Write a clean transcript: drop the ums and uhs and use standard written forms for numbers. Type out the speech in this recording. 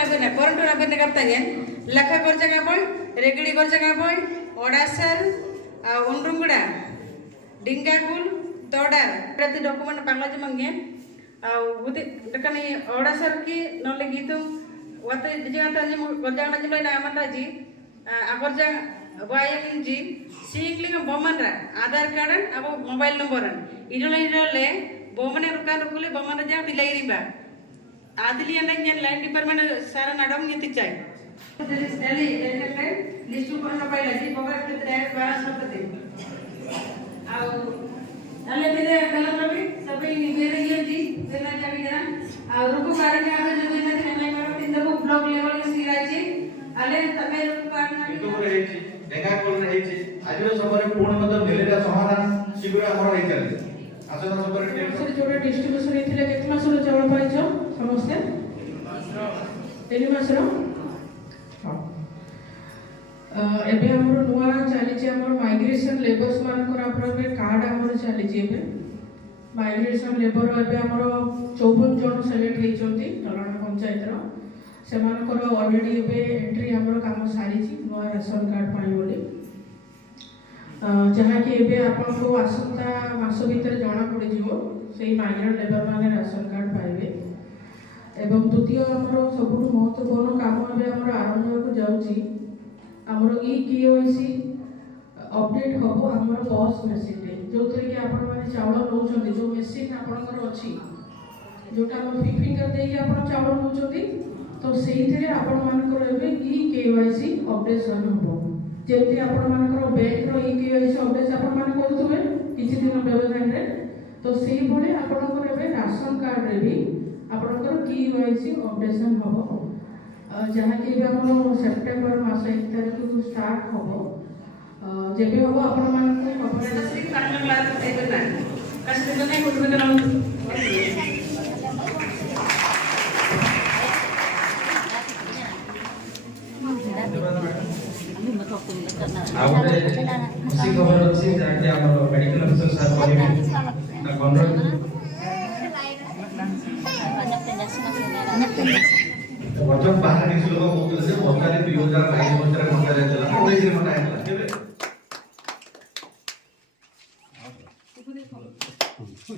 लगना करंट लगने करता है लखा कर जगह पर रेगड़ी कर जगह पर ओडासर उंडुंगड़ा डिंगाकुल तोडार प्रति डॉक्यूमेंट पांगलाज मंगे उदे डकनी ओडासर की नले गीतु वत जगह जी गजाना जी लाइन आमन जी अगरजा वायन जी सीक्लिंग बोमन रा आधार कार्ड अब मोबाइल नंबर इडले बोमने रुका रुकुले बोमन जा दिलाई रिबा आदिली अंडे लाइन डिपार्टमेंट सारा नाडम नीति चाहिए दिल्ली लिस्ट को मोबाइल जी पकड़ के डायरेक्ट बाहर सकते आओ अले तेरे कलर रवि सभी मेरे ये जी तेरा जावी जरा और रुको कार के आगे जो दिन हेडलाइन में तीन दो ब्लॉक लेवल के सिराई जी अले तमे रुको कार ना तो रे छी देखा कोन रही छी आज सबरे पूर्ण मतलब भेलेटा समाधान शीघ्र हमर होई चले आसना सबरे सर जोडे डिस्ट्रीब्यूशन हेथिले केतना सरो चावल पाइछो समस्ते 3 मासरो हां एबे हमर नुवा चली जे हमर माइग्रेशन लेबर्स मान को आपरे कार्ड हमर चली जे एबे माइग्रेशन लेबर एबे हमर 54 जन सेलेक्ट हेइ चोंती तलना पंचायत रो सेमानकर ऑलरेडी एबे एंट्री हमर काम सारी छी नुवा रेशन कार्ड पाई बोली जहाँ कि एबे आपन को आसंता मास भीतर जणा पड़े जीवो सेही माइग्रेंट लेबर माने राशन कार्ड पाइबे एवं द्वितीय हमर सबुठ महत्वपूर्ण काम एबे हमर आरंभ को जाउची हमर ई केवाईसी अपडेट हबो हमर पॉस मशीन रे जोथरे कि आपन माने चावल नउछथि जो मशीन आपनकर अछि जोटा हम फिंगर देई आपन चावल नउछथि तो सेहिथिरे आपन मानकर एबे ई केवाईसी अपडेशन हबो जेमति आपन मानकर बैंक रो ई केवाईसी अपडेट आपन मान करथुबे किछि दिन व्यवधान रे तो सेही भले आपनकर एबे राशन कार्ड रे भी आपनकर केवाईसी अपडेशन हबो जहाँ कि हम सेप्टेम्बर मास 1 तारिख को स्टार्ट हबो जेबे हबो आपन मान को खबर श्री कार्ड क्लास देबना कष्ट जने उठबे करम आउटे खुशी खबर अछि जाके हमर मेडिकल अफसर साहब कहबे ना अनुरोध बच्चों बाहर निकलो बोलते से मौका दे 2022 में मौका दे चला 19 में मौका है